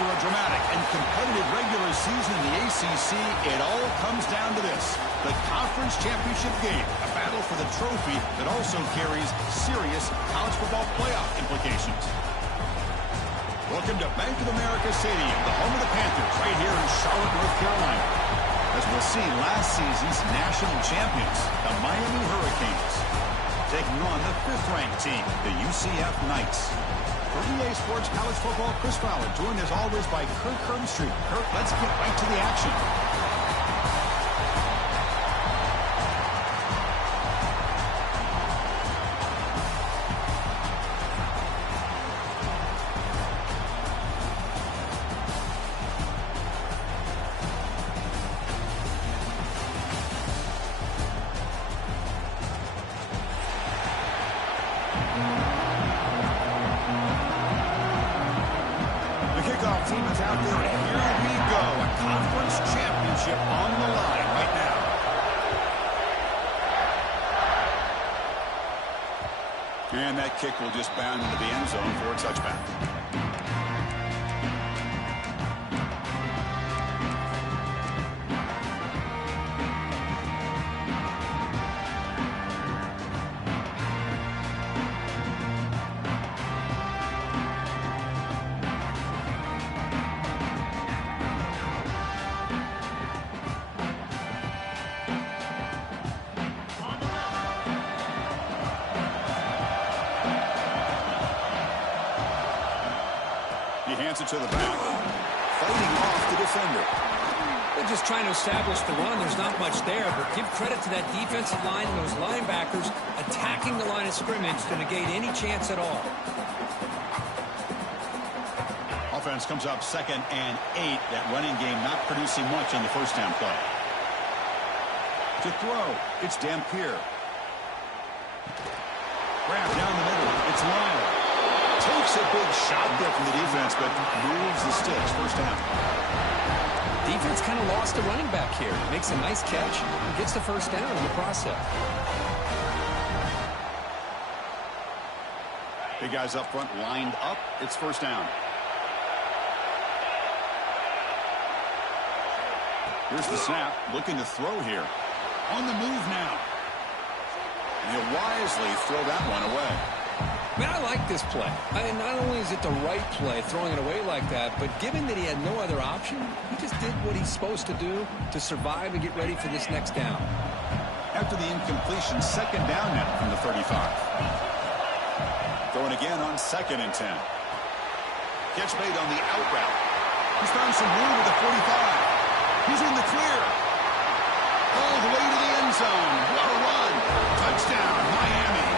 After a dramatic and competitive regular season in the ACC, it all comes down to this: the conference championship game, a battle for the trophy that also carries serious college football playoff implications. Welcome to Bank of America Stadium, the home of the Panthers, right here in Charlotte, North Carolina. As we'll see, last season's national champions, the Miami Hurricanes, taking on the 5th-ranked team, the UCF Knights. For EA Sports College Football, Chris Fowler, joined as always by Kirk Herbstreit. Kirk, let's get right to the action. Team is out there, and here we go. A conference championship on the line right now. And that kick will just bound into the end zone for a touchback. He hands it to the back, fighting off the defender. They're just trying to establish the run. There's not much there, but give credit to that defensive line and those linebackers attacking the line of scrimmage to negate any chance at all. Offense comes up 2nd and 8. That running game not producing much on the first down play. To throw, it's Dampier. Grab down the middle, it's Lyle. Takes a big shot there from the defense, but moves the sticks. First down. Defense kind of lost the running back here. Makes a nice catch and gets the first down in the process. Big guys up front lined up. It's first down. Here's the snap. Looking to throw here. On the move now. And he'll wisely throw that one away. Man, I like this play. Not only is it the right play, throwing it away like that, but given that he had no other option, he just did what he's supposed to do to survive and get ready for this next down. After the incompletion, 2nd down now from the 35. Throwing again on 2nd and 10. Catch made on the out route. He's found some room with the 45. He's in the clear. All the way to the end zone. What a run. Touchdown, Miami.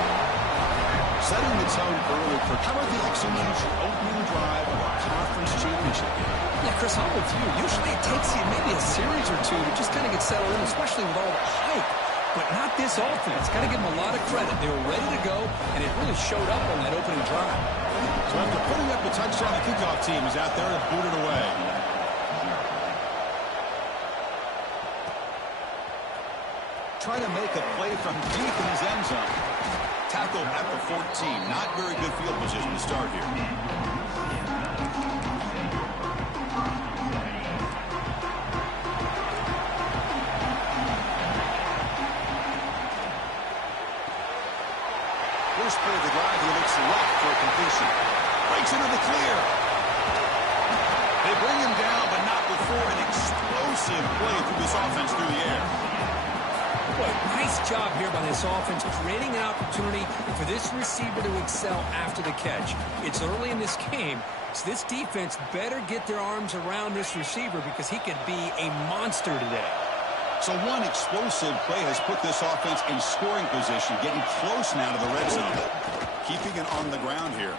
Setting the tone early for how about the execution opening drive of a conference championship game? Yeah, Chris, I'm with you. Usually it takes you maybe a series or two to just kind of get settled in, especially with all the hype. But not this offense. Got to give them a lot of credit. They were ready to go, and it really showed up on that opening drive. So after putting up the touchdown, the kickoff team is out there to boot it away. Trying to make a play from deep in his end zone. Tackle at the 14. Not very good field position to start here. First play of the drive, he looks left for a completion. Breaks into the clear. They bring him down, but not before an explosive play through this offense through the air. Boy, nice job here by this offense, creating an opportunity for this receiver to excel after the catch. It's early in this game, so this defense better get their arms around this receiver because he could be a monster today. So one explosive play has put this offense in scoring position, getting close now to the red zone. Keeping it on the ground here.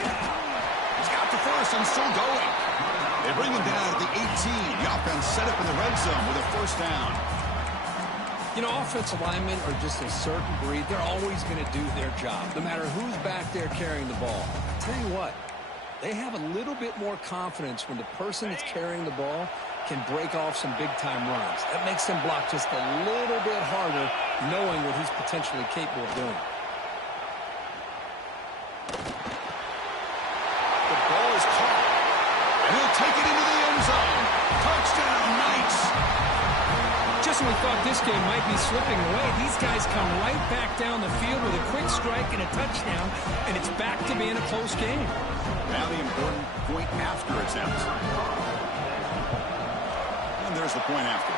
He's got the first and still going. They bring him down at the 18. The offense set up in the red zone with a first down. You know, offensive linemen are just a certain breed. They're always going to do their job, no matter who's back there carrying the ball. I tell you what, they have a little bit more confidence when the person that's carrying the ball can break off some big-time runs. That makes them block just a little bit harder, knowing what he's potentially capable of doing. The ball is caught. And he'll take it into the end zone. Touchdown, Knights. Just when we thought this game might be slipping away, these guys come right back down the field with a quick strike and a touchdown, and it's back to being a close game. Now the important point after attempt. And there's the point after.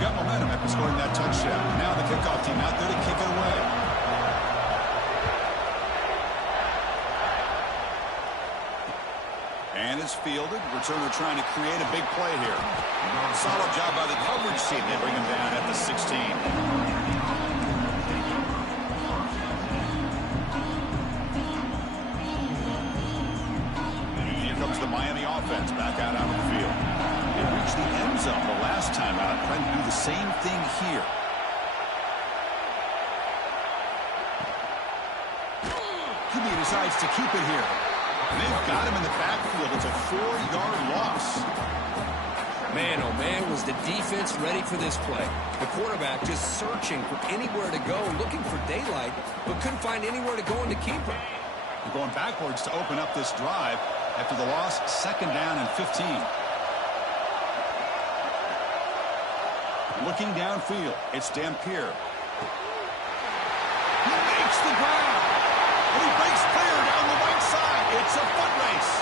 Got momentum after scoring that touchdown. Now the kickoff team out there to kick it away. And it's fielded. Returner trying to create a big play here. Solid job by the coverage team. They bring him down at the 16. Here comes the Miami offense back out onto the field. They reached the end zone the last time out, trying to do the same thing here. QB decides to keep it here. They've got him in the backfield. It's a 4-yard loss. Man, oh man, was the defense ready for this play. The quarterback just searching for anywhere to go, looking for daylight, but couldn't find anywhere to go in the keeper. They're going backwards to open up this drive after the loss, 2nd down and 15. Looking downfield, it's Dampier. He makes the grab. And he breaks clear down the right side. It's a foot race.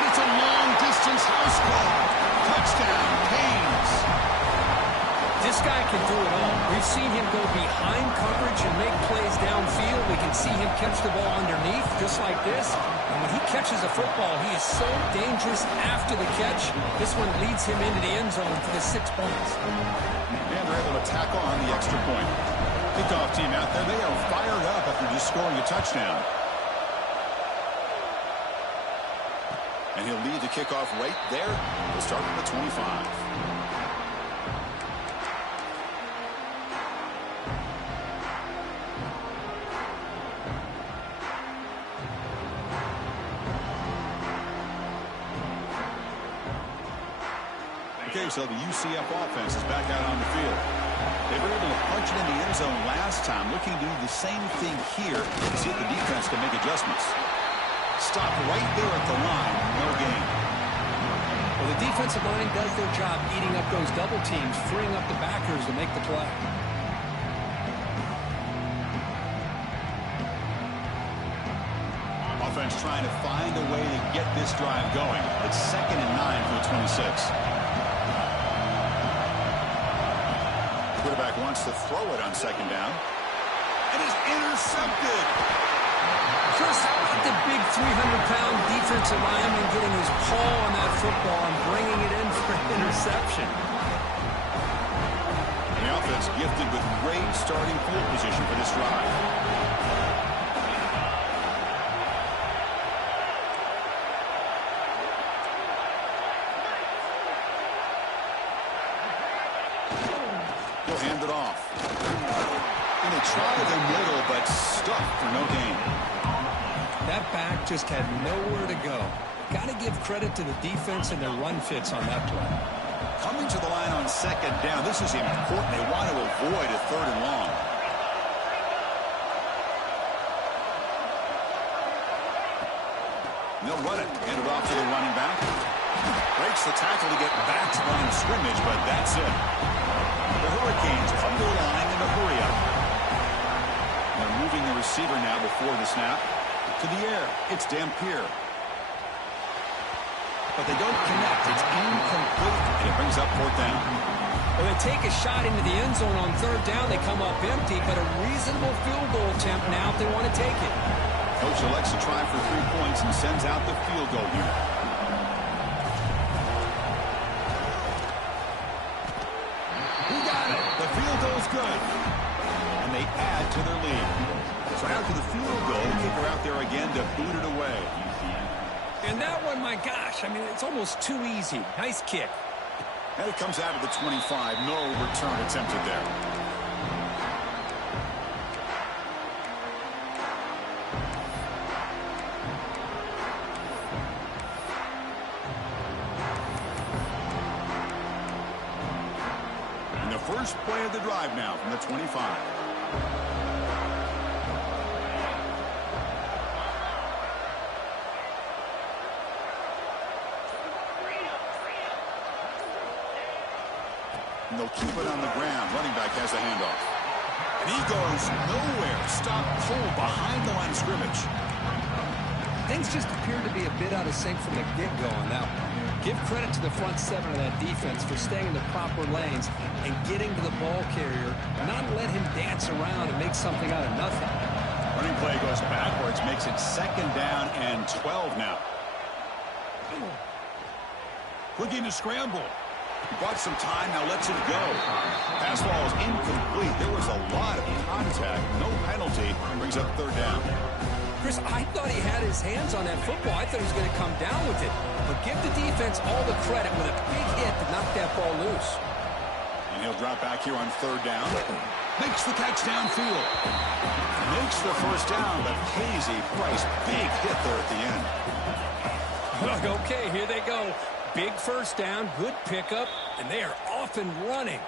And it's a long-distance house call. Touchdown, Canes. This guy can do it all. We've seen him go behind coverage and make plays downfield. We can see him catch the ball underneath, just like this. And when he catches a football, he is so dangerous after the catch. This one leads him into the end zone for the 6 points. And they're able to tack on the extra point. Kickoff team out there, they are fired up after just scoring a touchdown. And he'll lead the kickoff right there. We'll start at the 25. Okay, so the UCF offense is back out on the field. They were able to punch it in the end zone last time, looking to do the same thing here to see if the defense can make adjustments. Stop right there at the line, no gain. Well, the defensive line does their job eating up those double teams, freeing up the backers to make the play. Offense trying to find a way to get this drive going. It's 2nd and 9 for the 26. Quarterback wants to throw it on 2nd down. And it's intercepted. Chris, how about the big 300-pound defensive lineman getting his paw on that football and bringing it in for an interception? And the offense gifted with great starting field position for this drive. He'll hand it off. And they try the middle, but stuck for no gain. That back just had nowhere to go. Got to give credit to the defense and their run fits on that play. Coming to the line on 2nd down, this is important. They want to avoid a 3rd and long. And they'll run it. Hand it off to the running back. Breaks the tackle to get back to the line of scrimmage, but that's it. The Hurricanes come to the line in a hurry up. They're moving the receiver now before the snap. To the air, it's Dampier. But they don't connect. It's incomplete, and it brings up 4th down. Well, they take a shot into the end zone on 3rd down. They come up empty, but a reasonable field goal attempt now if they want to take it. Coach elects to try for 3 points and sends out the field goal unit. Who got it? The field goal's good. And they add to their lead. So after the field goal, kicker out there again to boot it away. And that one, my gosh, I mean, it's almost too easy. Nice kick. And it comes out of the 25. No return attempted there. First play of the drive now from the 25. And they'll keep it on the ground. Running back has a handoff. And he goes nowhere. Stop cold behind the line of scrimmage. Things just appear to be a bit out of sync from the get-go on that one. Give credit to the front seven of that defense for staying in the proper lanes and getting to the ball carrier, not let him dance around and make something out of nothing. Running play goes backwards, makes it 2nd down and 12 now. Looking to scramble. He bought some time, now lets it go. Pass ball is incomplete. There was a lot of contact. No penalty. Brings up 3rd down. Chris, I thought he had his hands on that football. I thought he was going to come down with it. But give the defense all the credit with a big hit to knock that ball loose. And he'll drop back here on 3rd down. Makes the catch downfield. Makes the 1st down, but pays a price. Big hit there at the end. Okay, here they go. Big 1st down, good pickup, and they are off and running.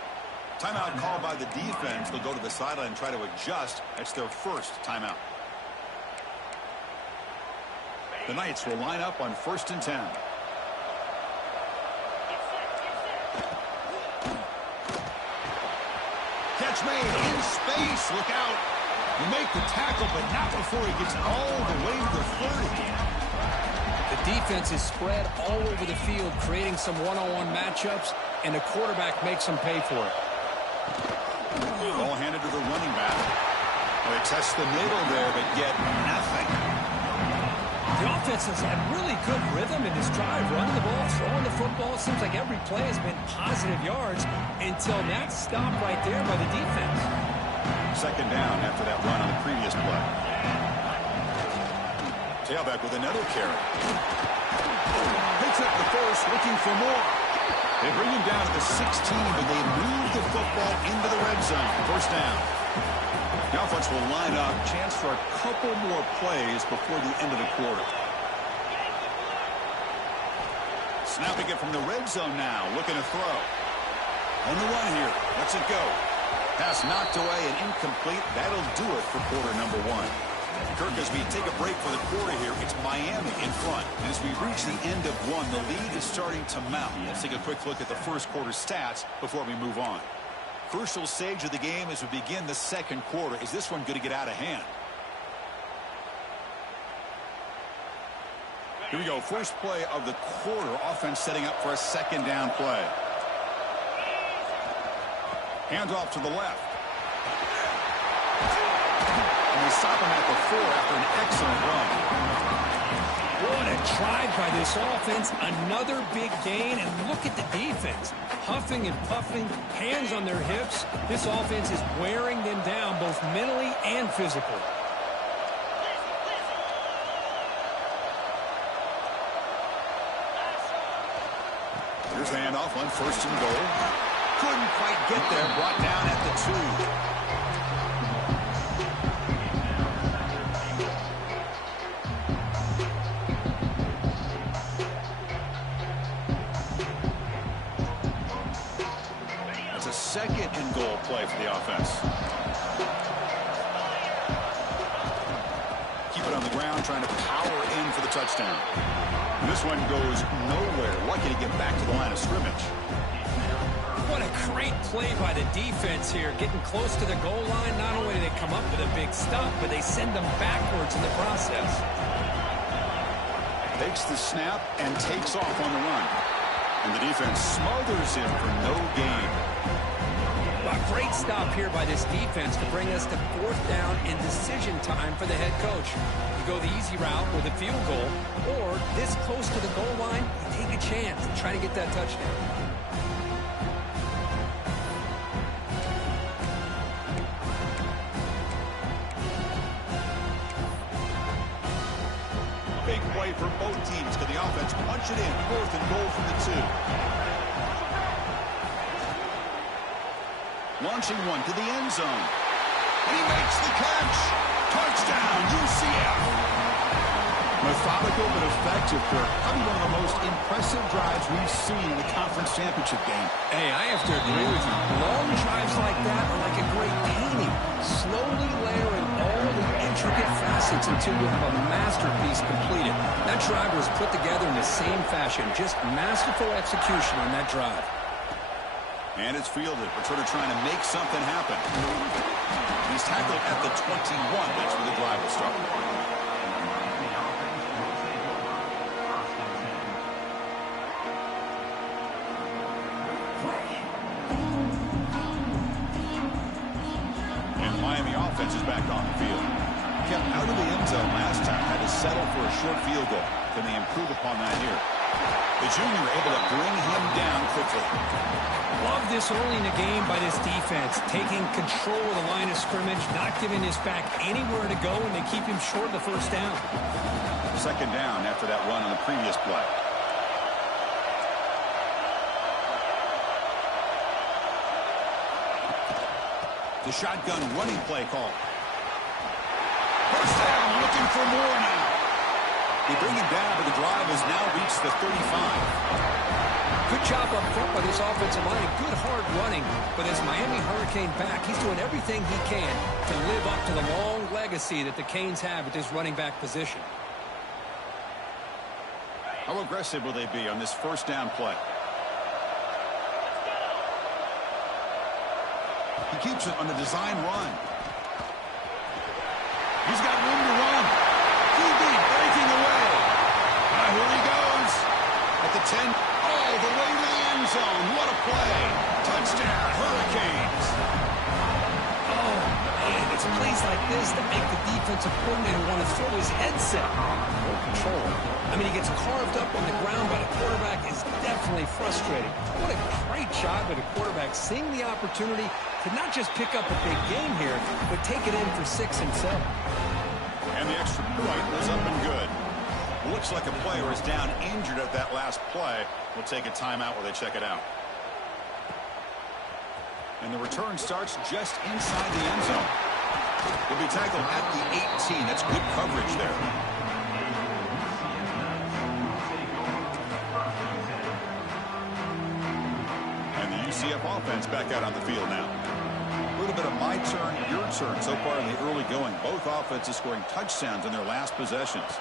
Timeout called by the defense. They'll go to the sideline and try to adjust. That's their 1st timeout. The Knights will line up on 1st and 10. Catch made in space. Look out. You make the tackle, but not before he gets all the way to the 30. The defense is spread all over the field, creating some one-on-one matchups, and the quarterback makes them pay for it. Ball handed to the running back. Well, they test the middle there, but get nothing. The offense has had really good rhythm in this drive, running the ball, throwing the football. It seems like every play has been positive yards until that stop right there by the defense. 2nd down after that run on the previous play. Tailback with another carry. Picks up the 1st, looking for more. They bring him down to the 16, but they move the football into the red zone. 1st down. The offense will line up. Chance for a couple more plays before the end of the quarter. Snapping it from the red zone now. Looking to throw. On the run here. Lets it go. Pass knocked away and incomplete. That'll do it for quarter number 1. Kirk, as we take a break for the quarter here, it's Miami in front. And as we reach the end of 1, the lead is starting to mount. Let's take a quick look at the 1st quarter stats before we move on. Crucial stage of the game as we begin the 2nd quarter. Is this one going to get out of hand? Here we go. First play of the quarter. Offense setting up for a 2nd down play. Hands off to the left. And they stop him at the 4 after an excellent run. What a drive by this offense. Another big gain, and look at the defense. Huffing and puffing, hands on their hips. This offense is wearing them down both mentally and physically. Here's the handoff on 1st and goal. Couldn't quite get there. Brought down at the 2. That's a 2nd and goal play for the offense. Keep it on the ground, trying to power in for the touchdown. And this one goes nowhere. Lucky to get back to the line of scrimmage. What a great play by the defense here. Getting close to the goal line, not only do they come up with a big stop, but they send them backwards in the process. Takes the snap and takes off on the run. And the defense smothers him for no gain. A great stop here by this defense to bring us to 4th down and decision time for the head coach. You go the easy route with a field goal, or this close to the goal line, you take a chance and try to get that touchdown. Big play for both teams. Can the offense punch it in? 4th and goal from the 2. Launching one to the end zone. And he makes the catch. Touchdown, UCF. Methodical but effective, Kirk. Probably one of the most impressive drives we've seen in a conference championship game. Hey, I have to agree with you. Long drives like that are like a great painting. Slowly layering all the intricate facets until you have a masterpiece completed. That drive was put together in the same fashion. Just masterful execution on that drive. And it's fielded. Returner trying to make something happen. He's tackled at the 21. That's where the drive will start. And Miami offense is back on the field. Kept out of the end zone last time. Had to settle for a short field goal. Can they improve upon that here? The junior able to bring him down quickly. Love this early in the game by this defense, taking control of the line of scrimmage, not giving this back anywhere to go, and they keep him short of the first down. Second down after that run on the previous play. The shotgun running play call. First down, looking for more now. They bring him down, but the drive has now reached the 35. Good job up front by this offensive line. Good hard running. But as Miami Hurricane back, he's doing everything he can to live up to the long legacy that the Canes have at this running back position. How aggressive will they be on this first down play? He keeps it on the design run. He's got room to run. QB breaking away. Here he goes. At the 10. All the way to the end zone. What a play. Touchdown, Hurricanes. Oh, man, it's plays like this that make the defensive coordinator want to throw his headset. More control. I mean, he gets carved up on the ground by the quarterback. Is definitely frustrating. What a great job by the quarterback, seeing the opportunity to not just pick up a big game here, but take it in for 6 himself. And the extra point was up and good. Looks like a player is down injured at that last play. We'll take a timeout while they check it out. And the return starts just inside the end zone. He'll be tackled at the 18. That's good coverage there. And the UCF offense back out on the field now. A little bit of my turn, your turn so far in the early going. Both offenses scoring touchdowns in their last possessions.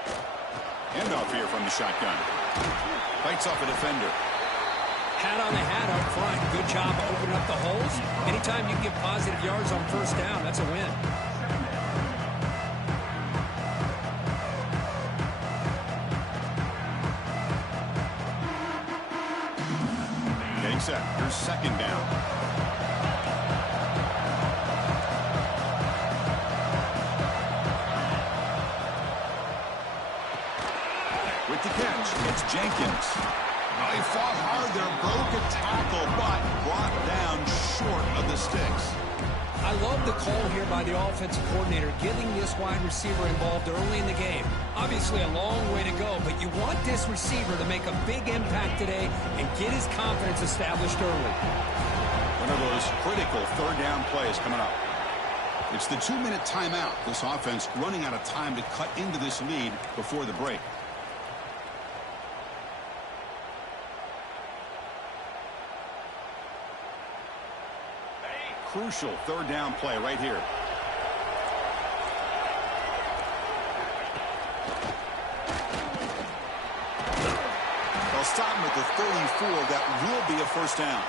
Handoff here from the shotgun. Fights off a defender. Hat on the hat up front. Good job opening up the holes. Anytime you can get positive yards on first down, that's a win. Getting set. Here's second down. With the catch, it's Jenkins. Oh, he fought hard there, broke a tackle, but brought down short of the sticks. I love the call here by the offensive coordinator, getting this wide receiver involved early in the game. Obviously a long way to go, but you want this receiver to make a big impact today and get his confidence established early. One of those critical third down plays coming up. It's the 2-minute timeout. This offense running out of time to cut into this lead before the break. Crucial third down play right here. They'll stop him at the 34. That will be a first down.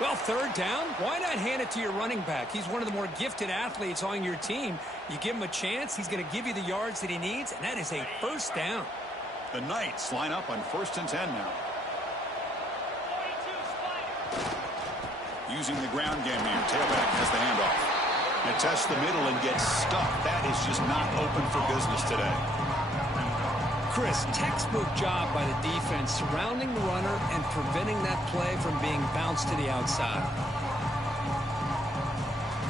Well, third down, why not hand it to your running back? He's one of the more gifted athletes on your team. You give him a chance, he's going to give you the yards that he needs, and that is a first down. The Knights line up on 1st and 10 now. Using the ground game here. Tailback has the handoff. It tests the middle and gets stuck. That is just not open for business today. Chris, textbook job by the defense surrounding the runner and preventing that play from being bounced to the outside.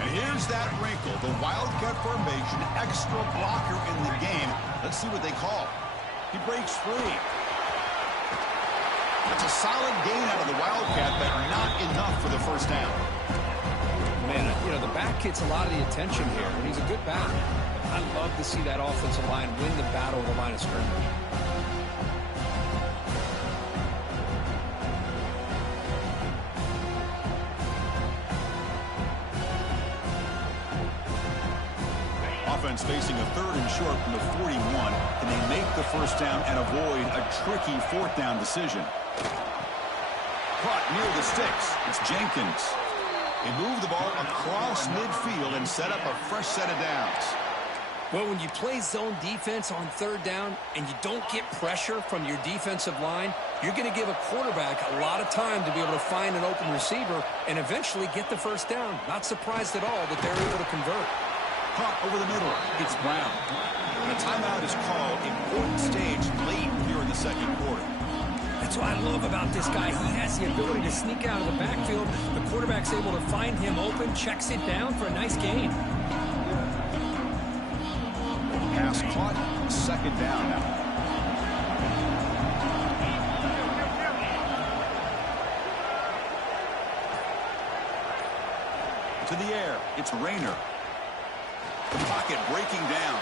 And here's that wrinkle. The Wildcat formation, extra blocker in the game. Let's see what they call. He breaks free. That's a solid gain out of the Wildcat, but not enough for the first down. Man, You know, the back gets a lot of the attention here, and he's a good back. I love to see that offensive line win the battle of the line of scrimmage. Offense facing a 3rd and short from the 41. Can they make the first down and avoid a tricky 4th down decision? Caught near the sticks. It's Jenkins. They move the ball across midfield and set up a fresh set of downs. Well, when you play zone defense on 3rd down and you don't get pressure from your defensive line, you're going to give a quarterback a lot of time to be able to find an open receiver and eventually get the first down. Not surprised at all that they're able to convert. Caught over the middle. It's Brown. And a timeout is called. Important stage late here in the 2nd quarter. That's what I love about this guy. He has the ability to sneak out of the backfield. The quarterback's able to find him open, checks it down for a nice gain. Pass caught. 2nd down now. To the air. It's Rayner. The pocket breaking down.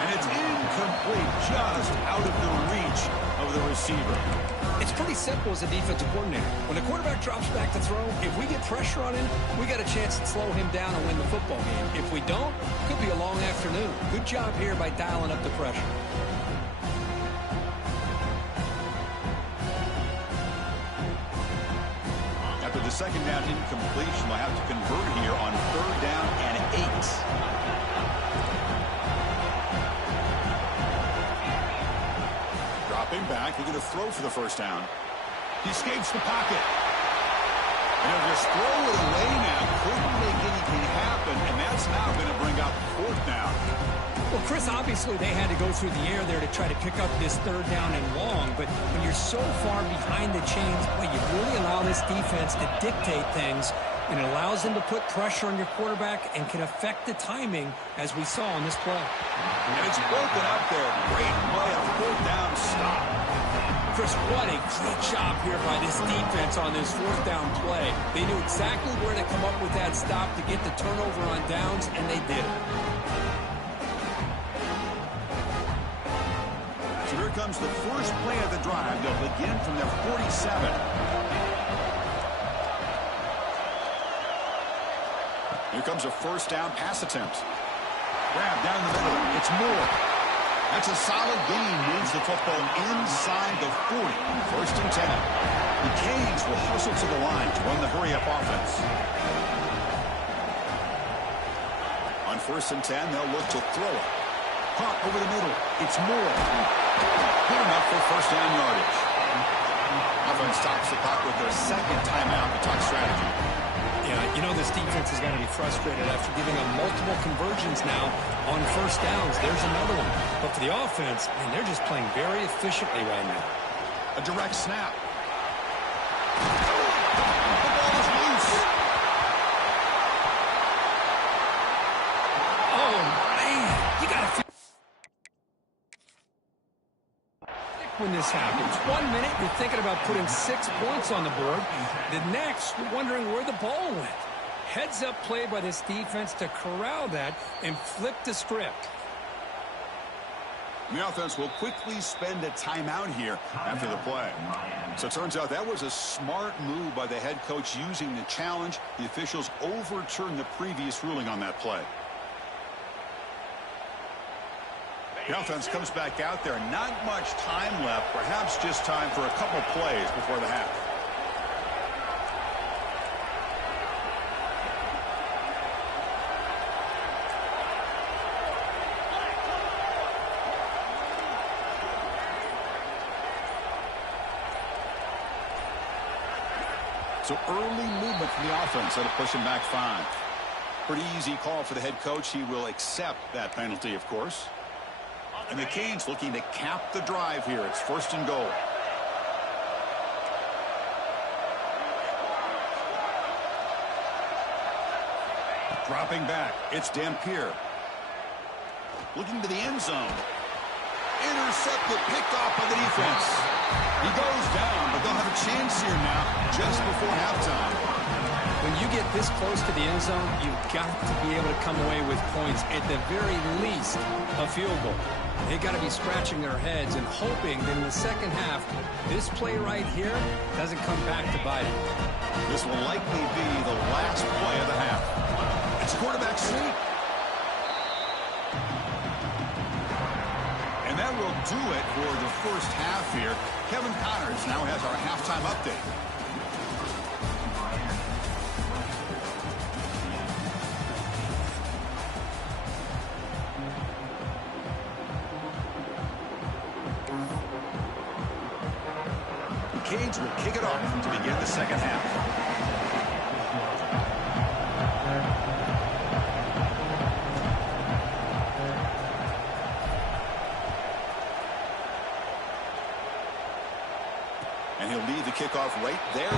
And it's incomplete, just out of the reach of the receiver. It's pretty simple as a defensive coordinator. When the quarterback drops back to throw, if we get pressure on him, we got a chance to slow him down and win the football game. If we don't, it could be a long afternoon. Good job here by dialing up the pressure. After the 2nd down incompletion, they'll have to convert here on 3rd down and 8. Dropping back, they're going to throw for the first down. He escapes the pocket. And he'll just throw it away now. Couldn't make anything happen, and that's now going to bring up 4th down. Well, Chris, obviously they had to go through the air there to try to pick up this 3rd down and long, but when you're so far behind the chains, well, you really allow this defense to dictate things, and it allows them to put pressure on your quarterback and can affect the timing, as we saw on this play. And it's broken up there. Great play, a 4th down stop. Chris, what a great job here by this defense on this 4th down play. They knew exactly where to come up with that stop to get the turnover on downs, and they did it. So here comes the first play of the drive. They'll begin from their 47. Here comes a 1st down pass attempt. Grab down the middle. It's Moore. That's a solid gain. Moves the football inside the 40. 1st and 10. The Canes will hustle to the line to run the hurry-up offense. On 1st and 10, they'll look to throw it. Caught over the middle. It's Moore. Put him up for 1st down yardage. Offense stops the clock with their 2nd timeout to talk strategy. Yeah, you know this defense has got to be frustrated after giving them multiple conversions now on 1st downs. There's another one. But for the offense, man, they're just playing very efficiently right now. A direct snap. The ball is loose. Oh, man. You got to feel when this happens. 1 minute, you're thinking about putting 6 points on the board. The next, you're wondering where the ball went. Heads-up play by this defense to corral that and flip the script. The offense will quickly spend a timeout here after the play. So it turns out that was a smart move by the head coach using the challenge. The officials overturned the previous ruling on that play. The offense comes back out there. Not much time left. Perhaps just time for a couple plays before the half. So early movement from the offense that'll push him back 5. Pretty easy call for the head coach. He will accept that penalty, of course. And the Canes looking to cap the drive here. It's 1st and goal. Dropping back. It's Dampier. Looking to the end zone. Intercepted, picked off by the defense. He goes down, but they'll have a chance here now just before halftime. When you get this close to the end zone, you've got to be able to come away with points, at the very least, a field goal. They've got to be scratching their heads and hoping that in the second half, this play right here doesn't come back to bite them. This will likely be the last play of the half. It's quarterback sneak. And that will do it for the first half here. Kevin Connors now has our halftime update. Canes will kick it off to begin the second half. And he'll lead the kickoff right there.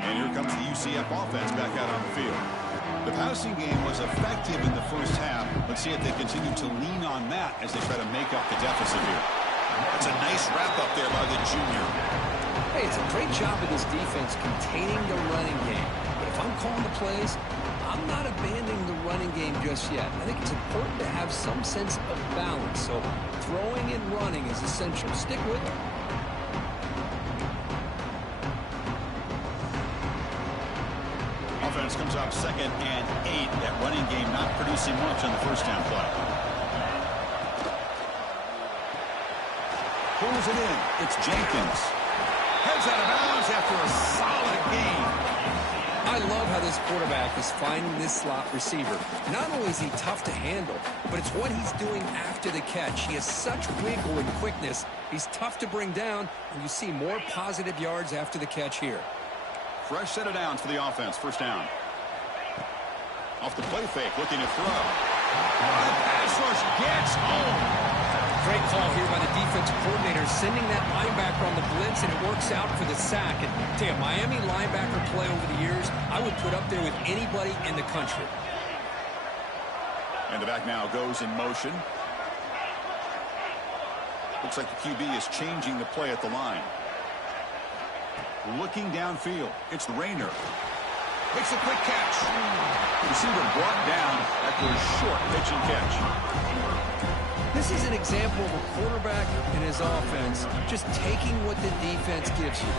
And here comes the UCF offense back out on the field. The passing game was effective in the first half. Let's see if they continue to lean on that as they try to make up the deficit here. That's a nice wrap-up there by the junior. Hey, it's a great job of this defense containing the running game. But if I'm calling the plays, I'm not abandoning the running game just yet. I think it's important to have some sense of balance. So throwing and running is essential. Stick with it. Offense comes up 2nd and 8. That running game not producing much on the first down play. Pulls it in. It's Jenkins. Heads out of bounds after a solid gain. I love how this quarterback is finding this slot receiver. Not only is he tough to handle, but it's what he's doing after the catch. He has such wiggle and quickness. He's tough to bring down, and you see more positive yards after the catch here. Fresh set of downs for the offense. First down. Off the play fake, looking to throw. The pass rush gets home. Great call here by the defensive coordinator, sending that linebacker on the blitz, and it works out for the sack. And tell you, Miami linebacker play over the years, I would put up there with anybody in the country. And the back now goes in motion. Looks like the QB is changing the play at the line. Looking downfield, it's the Rainer. Makes a quick catch. Receiver brought down after a short pitch and catch. This is an example of a quarterback and his offense just taking what the defense gives you.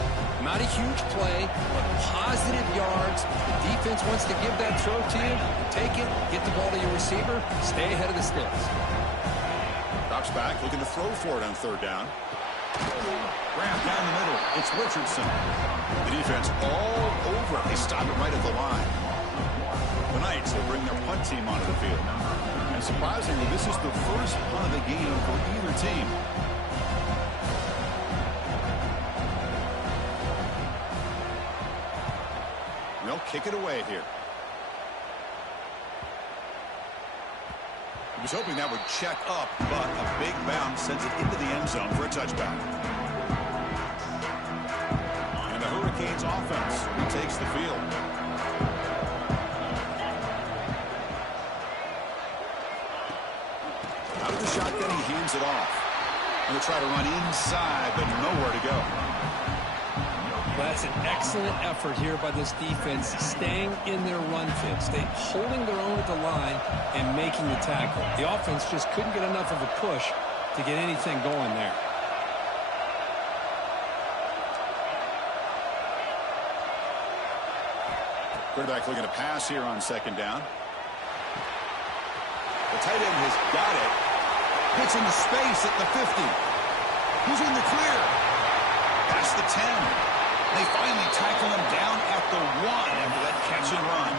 Not a huge play, but positive yards. The defense wants to give that throw to you. Take it, get the ball to your receiver, stay ahead of the sticks. Drops back, looking to throw for it on third down. Grab down the middle. It's Richardson. The defense all over. They stop it right at the line. The Knights will bring their punt team onto the field. And surprisingly, this is the first punt of the game for either team. They'll kick it away here. He was hoping that would check up, but a big bounce sends it into the end zone for a touchback. And the Hurricanes offense retakes the field. Out of the shotgun, he hands it off. And they'll try to run inside, but nowhere to go. That's an excellent effort here by this defense, staying in their run fit, holding their own at the line and making the tackle. The offense just couldn't get enough of a push to get anything going there. Quarterback looking to pass here on second down. The tight end has got it. Gets into space at the 50. Who's in the clear? Past the 10. They finally tackle him down at the 1 after that catch and run.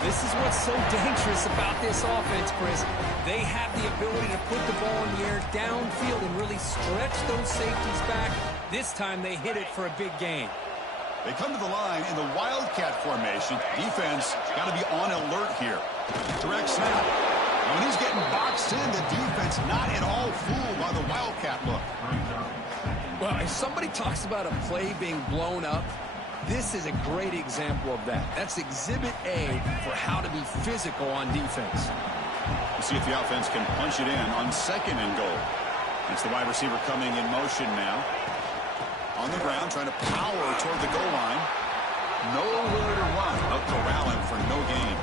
This this is what's so dangerous about this offense, Chris. They have the ability to put the ball in the air downfield and really stretch those safeties back. This time they hit it for a big gain. They come to the line in the Wildcat formation. Defense got to be on alert here. Direct snap. And when he's getting boxed in, the defense not at all fooled by the Wildcat look. Well, if somebody talks about a play being blown up, this is a great example of that. That's Exhibit A for how to be physical on defense. We'll see if the offense can punch it in on 2nd and goal. It's the wide receiver coming in motion now. On the ground, trying to power toward the goal line. Nowhere to run. Up corralling for no gain.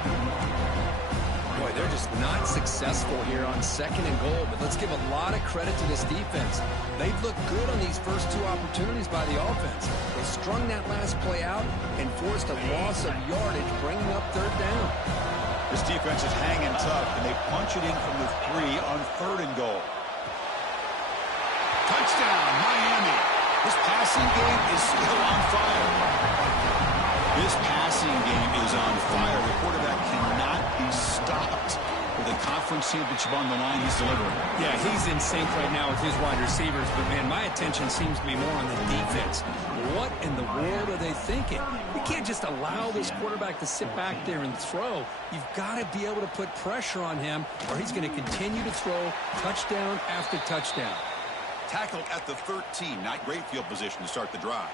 Boy, they're just not successful here on 2nd and goal, but let's give a lot of credit to this defense. They've looked good on these first 2 opportunities by the offense. They strung that last play out and forced a loss of yardage, bringing up 3rd down. This defense is hanging tough, and they punch it in from the 3 on 3rd and goal. Touchdown, Miami. This passing game is still on fire. This passing game is on fire. The quarterback cannot be stopped. With a conference championship on the line, he's delivering. Yeah, he's in sync right now with his wide receivers, but, man, my attention seems to be more on the defense. What in the world are they thinking? You can't just allow this quarterback to sit back there and throw. You've got to be able to put pressure on him, or he's going to continue to throw touchdown after touchdown. Tackled at the 13. Not great field position to start the drive.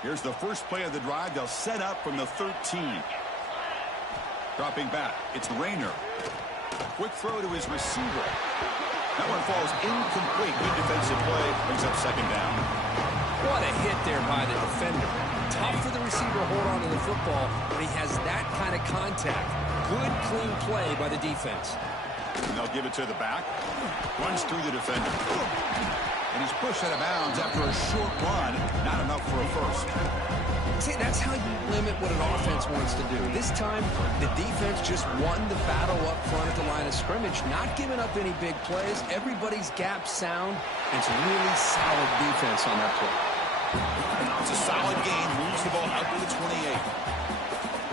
Here's the first play of the drive. They'll set up from the 13. Dropping back. It's Rayner. Quick throw to his receiver. That one falls incomplete. Good defensive play. Brings up 2nd down. What a hit there by the defender. Tough for the receiver to hold on to the football when he has that kind of contact. Good, clean play by the defense. And they'll give it to the back. Runs through the defender. And he's pushed out of bounds after a short run. Not enough for a first. See, that's how you limit what an offense wants to do. This time, the defense just won the battle up front at the line of scrimmage, not giving up any big plays. Everybody's gap sound. It's really solid defense on that play. It's a solid gain. Moves the ball out to the 28.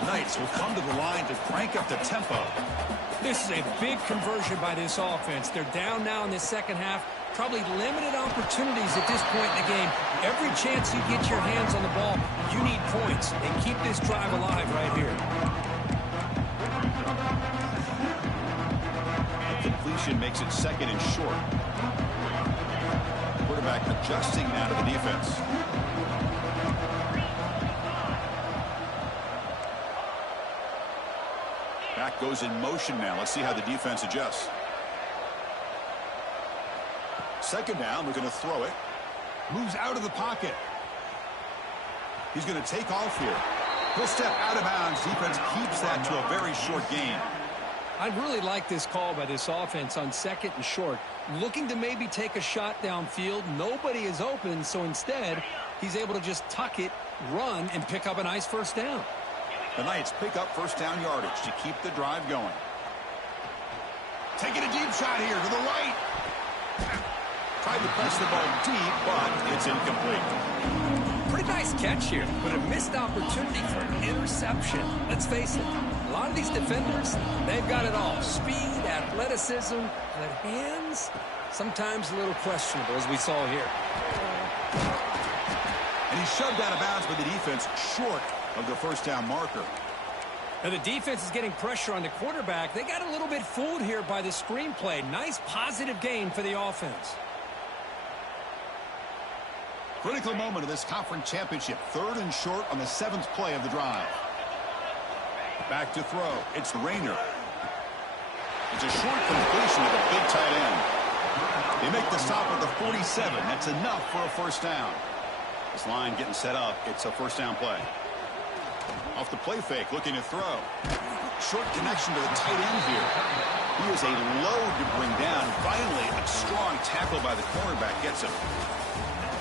The Knights will come to the line to crank up the tempo. This is a big conversion by this offense. They're down now in the 2nd half. Probably limited opportunities at this point in the game. Every chance you get your hands on the ball, you need points. And keep this drive alive right here. The completion makes it 2nd and short. Quarterback adjusting now to the defense. Back goes in motion now. Let's see how the defense adjusts. 2nd down, we're going to throw it. Moves out of the pocket. He's going to take off here. He'll step out of bounds. Defense keeps that to a very short gain. I really like this call by this offense on 2nd and short. Looking to maybe take a shot downfield. Nobody is open, so instead, he's able to just tuck it, run, and pick up a nice 1st down. The Knights pick up 1st down yardage to keep the drive going. Taking a deep shot here to the right. Tried to press the ball deep, but it's incomplete. Pretty nice catch here, but a missed opportunity for an interception. Let's face it, a lot of these defenders, they've got it all. Speed, athleticism, but hands, sometimes a little questionable, as we saw here. And he's shoved out of bounds by the defense short of the 1st down marker. And the defense is getting pressure on the quarterback. They got a little bit fooled here by the screenplay. Nice positive gain for the offense. Critical moment of this conference championship. 3rd and short on the 7th play of the drive. Back to throw. It's Rayner. It's a short completion of a big tight end. They make the stop at the 47. That's enough for a 1st down. This line getting set up. It's a 1st down play. Off the play fake, looking to throw. Short connection to the tight end here. He is a load to bring down. Finally, a strong tackle by the cornerback gets him.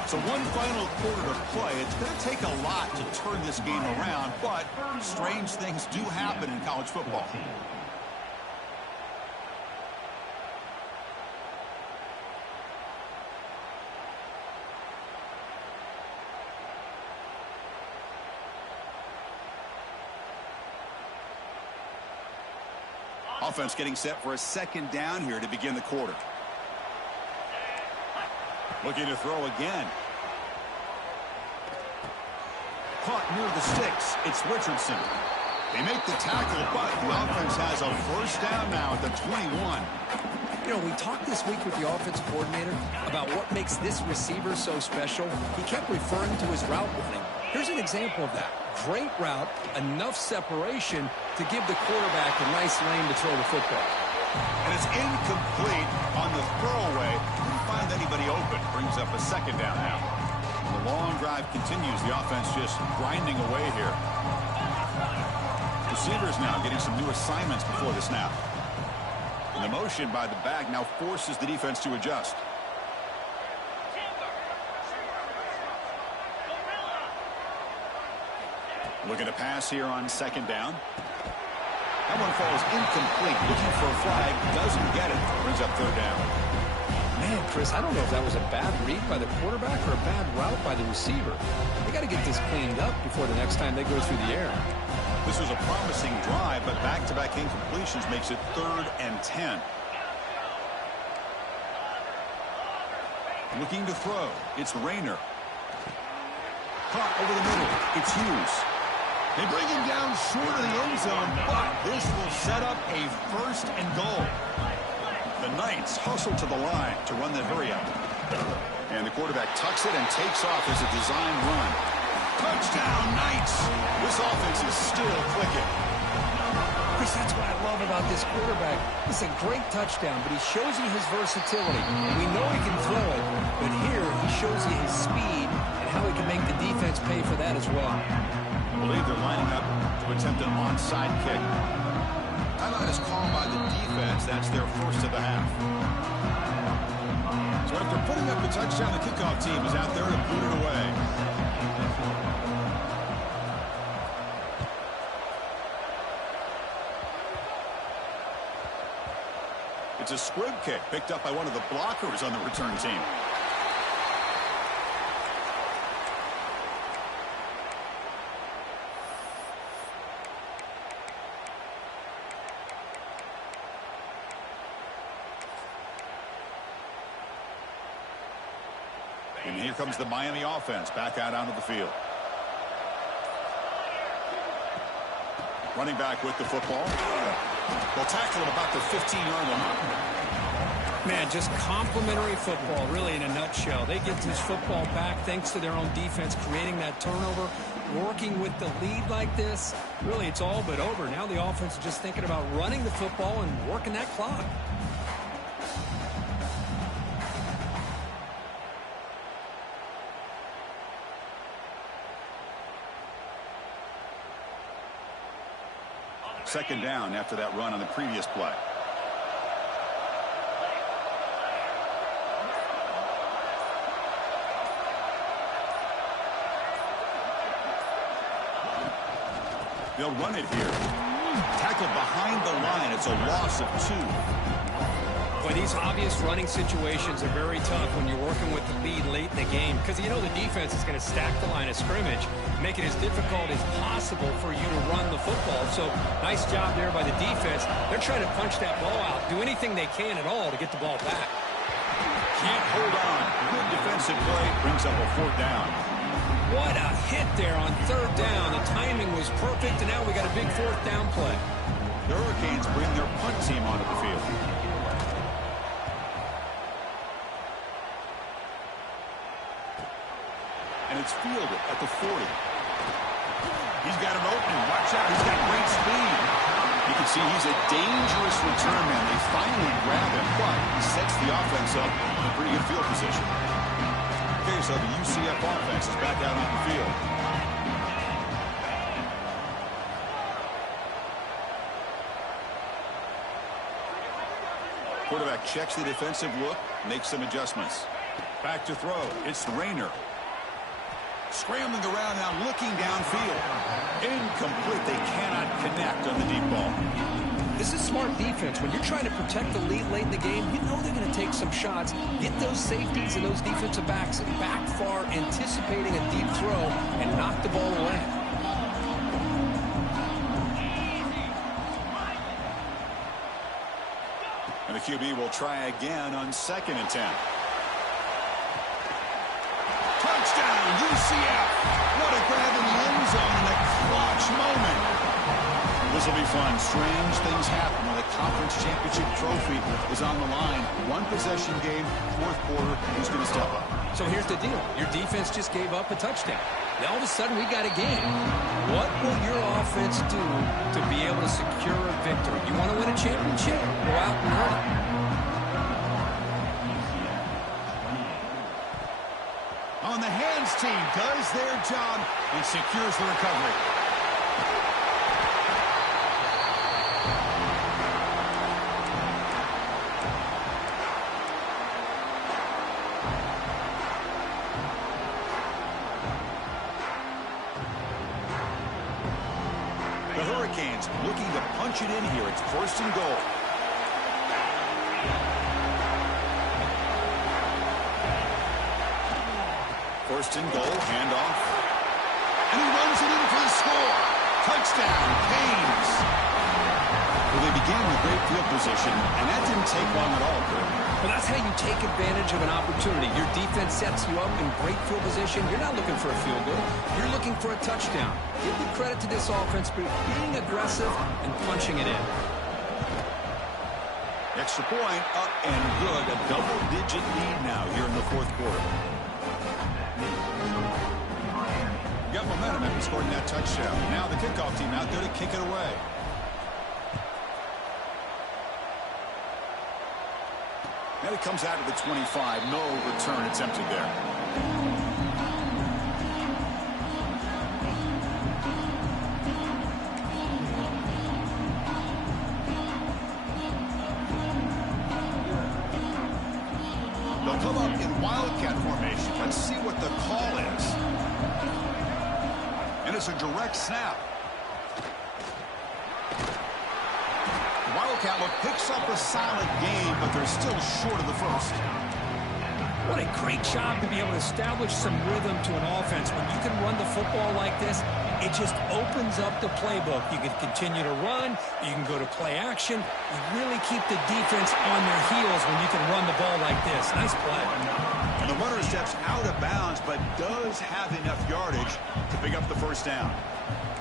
So one final quarter to play. It's going to take a lot to turn this game around, but strange things do happen in college football. offense getting set for a second down here to begin the quarter. Looking to throw again. Caught near the sticks. It's Richardson. They make the tackle, but the offense has a first down now at the 21. You know, we talked this week with the offensive coordinator about what makes this receiver so special. He kept referring to his route running. Here's an example of that. Great route, enough separation to give the quarterback a nice lane to throw the football. And it's incomplete on the throwaway. Couldn't find anybody open. Brings up a second down now. The long drive continues. The offense just grinding away here. Receivers now getting some new assignments before the snap. And the motion by the back now forces the defense to adjust. Looking to pass here on second down. That one falls incomplete. Looking for a flag. Doesn't get it. Brings up third down. Man, Chris, I don't know if that was a bad read by the quarterback or a bad route by the receiver. They got to get this cleaned up before the next time they go through the air. This was a promising drive, but back-to-back incompletions makes it 3rd and 10. Looking to throw. It's Rayner. Caught over the middle. It's Hughes. They bring him down short of the end zone, but this will set up a 1st and goal. The Knights hustle to the line to run the hurry up. And the quarterback tucks it and takes off as a design run. Touchdown, Knights! This offense is still clicking. Chris, that's what I love about this quarterback. It's a great touchdown, but he shows you his versatility. We know he can throw it, but here he shows you his speed and how he can make the defense pay for that as well. I believe they're lining up to attempt an onside kick. Timeout is called by the defense. That's their first of the half. So after putting up the touchdown, the kickoff team is out there to boot it away. It's a squib kick picked up by one of the blockers on the return team. And here comes the Miami offense back out onto the field. Running back with the football. They'll tackle him about the 15-yard line. Man, just complimentary football, really, in a nutshell. They get this football back thanks to their own defense, creating that turnover, working with the lead like this. Really, it's all but over. Now the offense is just thinking about running the football and working that clock. Second down after that run on the previous play. They'll run it here. Tackled behind the line. It's a loss of 2. Boy, these obvious running situations are very tough when you're working with the lead late in the game because you know the defense is going to stack the line of scrimmage, make it as difficult as possible for you to run the football. So nice job there by the defense. They're trying to punch that ball out, do anything they can at all to get the ball back. Can't hold on. Good defensive play brings up a 4th down. What a hit there on 3rd down. The timing was perfect, and now we got a big 4th down play. The Hurricanes bring their punt team onto the field. And it's fielded at the 40. He's got an opening. Watch out. He's got great speed. You can see he's a dangerous return man. They finally grab him, but he sets the offense up in a pretty good field position. Okay, so the UCF offense is back out on the field. Quarterback checks the defensive look, makes some adjustments. Back to throw. It's Rayner. Scrambling around now, looking downfield. Incomplete. They cannot connect on the deep ball. This is smart defense. When you're trying to protect the lead late in the game, you know they're going to take some shots, get those safeties and those defensive backs back far, anticipating a deep throw, and knock the ball away. The QB will try again on 2nd and 10. Touchdown, UCF. What a grab in the end zone in a clutch moment. This will be fun. Strange things happen when a conference championship trophy is on the line. One possession game, 4th quarter. Who's going to step up? So here's the deal. Your defense just gave up a touchdown. Now all of a sudden we got a game. What will your offense do to be able to secure a victory? You want to win a championship? Go out and earn it. On the hands team does their job and secures the recovery. The Hurricanes looking to punch it in here. It's 1st and goal. First and goal, handoff. And he runs it in for the score. Touchdown, Canes. Well, they began with great field position, and that didn't take long at all, Kurt. Well, that's how you take advantage of an opportunity. Your defense sets you up in great field position. You're not looking for a field goal. You're looking for a touchdown. Give the credit to this offense for being aggressive and punching it in. Extra point, up and good. A double-digit lead now here in the 4th quarter. Got momentum after scoring that touchdown. Now the kickoff team out there to kick it away. And it comes out of the 25. No return attempted there. They'll come up in wildcat formation. Let's see what the call is. And it's a direct snap. The Wildcat look picks up a solid game, but they're still short of the first. What a great job to be able to establish some rhythm to an offense. When you can run the football like this, it just opens up the playbook. You can continue to run. You can go to play action. You really keep the defense on their heels when you can run the ball like this. Nice play. And the runner steps out of bounds, but does have enough yardage to pick up the first down.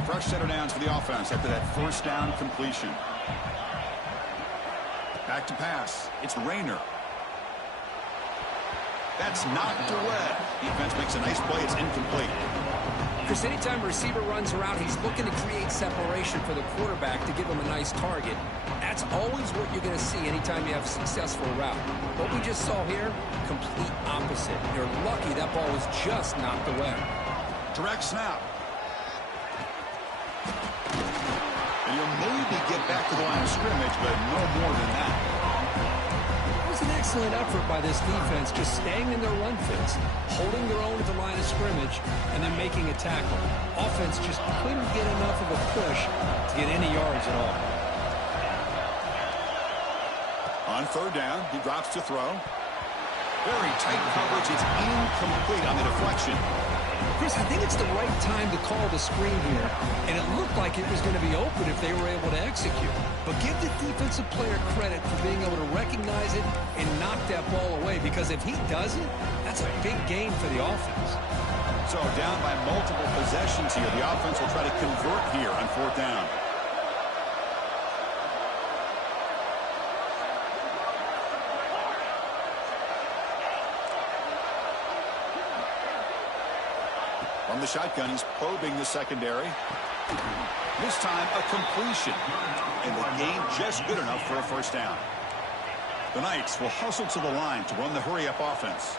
Fresh set of downs for the offense after that first down completion. Back to pass. It's Rayner. That's knocked away. Defense makes a nice play. It's incomplete. Because anytime a receiver runs around, he's looking to create separation for the quarterback to give him a nice target. That's always what you're going to see anytime you have a successful route. What we just saw here, complete opposite. You're lucky that ball was just knocked away. Direct snap. And you'll maybe get back to the line of scrimmage, but no more than that. It was an excellent effort by this defense, just staying in their run fits, holding their own at the line of scrimmage, and then making a tackle. Offense just couldn't get enough of a push to get any yards at all. On 3rd down, he drops to throw. Very tight coverage. It's incomplete on the deflection. Chris, I think it's the right time to call the screen here, and it looked like it was going to be open if they were able to execute. But give the defensive player credit for being able to recognize it and knock that ball away, because if he doesn't, that's a big gain for the offense. So down by multiple possessions here. The offense will try to convert here on 4th down. From the shotgun, he's probing the secondary. This time, a completion. And the game just good enough for a first down. The Knights will hustle to the line to run the hurry-up offense.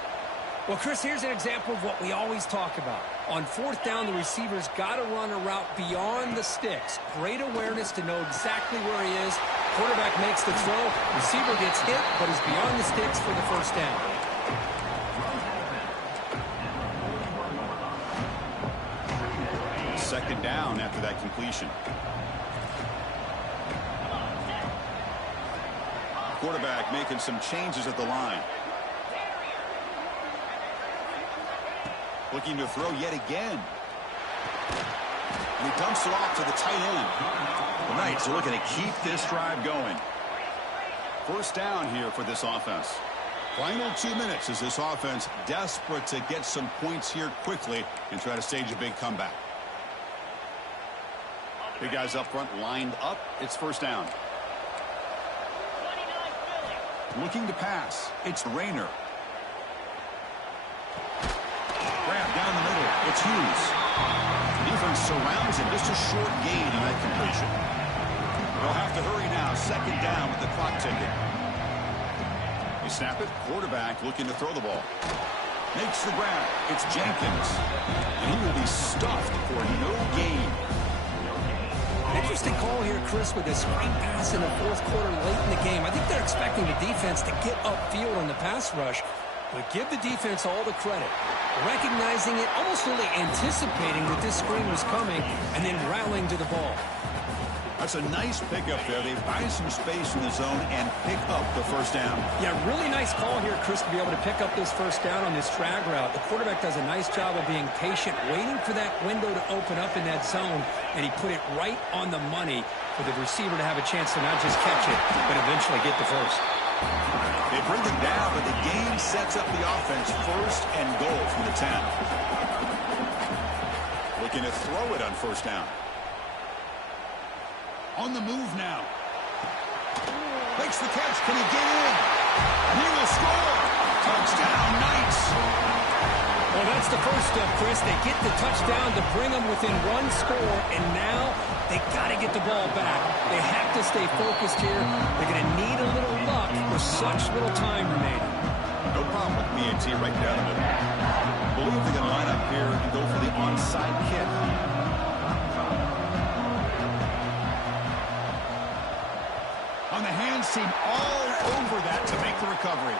Well, Chris, here's an example of what we always talk about. On 4th down, the receiver's got to run a route beyond the sticks. Great awareness to know exactly where he is. Quarterback makes the throw. Receiver gets hit, but is beyond the sticks for the first down. Second down after that completion. Quarterback making some changes at the line. Looking to throw yet again. And he dumps it off to the tight end. The Knights are looking to keep this drive going. first down here for this offense. Final 2 minutes as this offense desperate to get some points here quickly and try to stage a big comeback. Big guys up front lined up. It's first down. Looking to pass. It's Rayner. Grab down the middle. It's Hughes. The defense surrounds him. Just a short gain on that completion. They'll have to hurry now. Second down with the clock ticking. They snap it. Quarterback looking to throw the ball. Makes the grab. It's Jenkins. And he will be stuffed for no gain. Interesting call here, Chris, with this screen pass in the fourth quarter late in the game. I think they're expecting the defense to get upfield on the pass rush, but give the defense all the credit. Recognizing it, almost really anticipating that this screen was coming, and then rallying to the ball. That's a nice pickup there. They find some space in the zone and pick up the first down. Yeah, really nice call here, Chris, to be able to pick up this first down on this drag route. The quarterback does a nice job of being patient, waiting for that window to open up in that zone, and he put it right on the money for the receiver to have a chance to not just catch it, but eventually get the first. They bring them down, but the game sets up the offense first and goal from the 10. Looking to throw it on first down. On the move now. Makes the catch. Can he get in? He will score. Touchdown, Knights. Well, that's the first step, Chris. They get the touchdown to bring them within one score, and now they got to get the ball back. They have to stay focused here. They're going to need a little luck with such little time remaining. No problem with BAT right down the middle. I believe they can line up here and go for the onside kick. On the hands team all over that to make the recovery.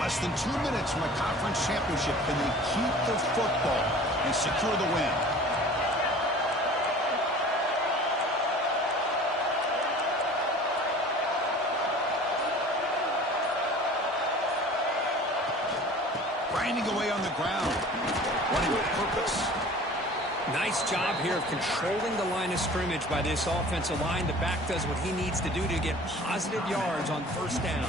Less than 2 minutes from a conference championship. Can they keep the football and secure the win? Grinding away on the ground. Running with purpose. Nice job here of controlling the line of scrimmage by this offensive line. The back does what he needs to do to get positive yards on first down.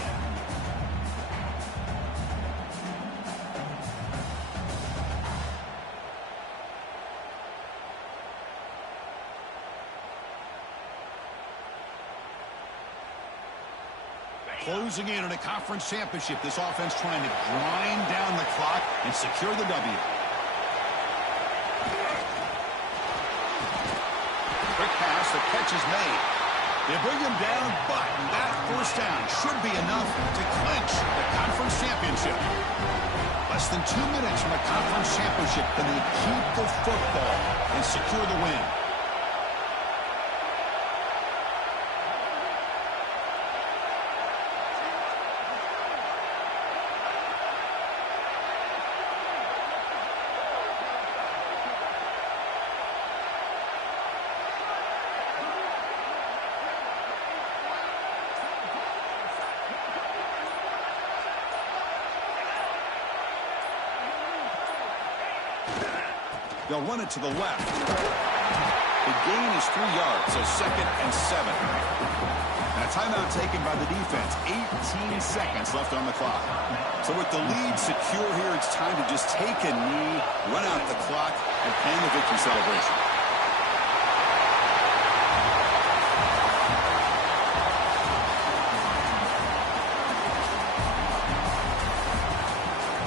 Closing in on a conference championship. This offense trying to grind down the clock and secure the W. Quick pass, the catch is made. They bring him down, but that first down should be enough to clinch the conference championship. Less than 2 minutes from a conference championship. Can they keep the football and secure the win? They'll run it to the left. The gain is 3 yards, so 2nd and 7. And a timeout taken by the defense. 18 seconds left on the clock. So with the lead secure here, it's time to just take a knee, run out the clock, and plan the victory celebration.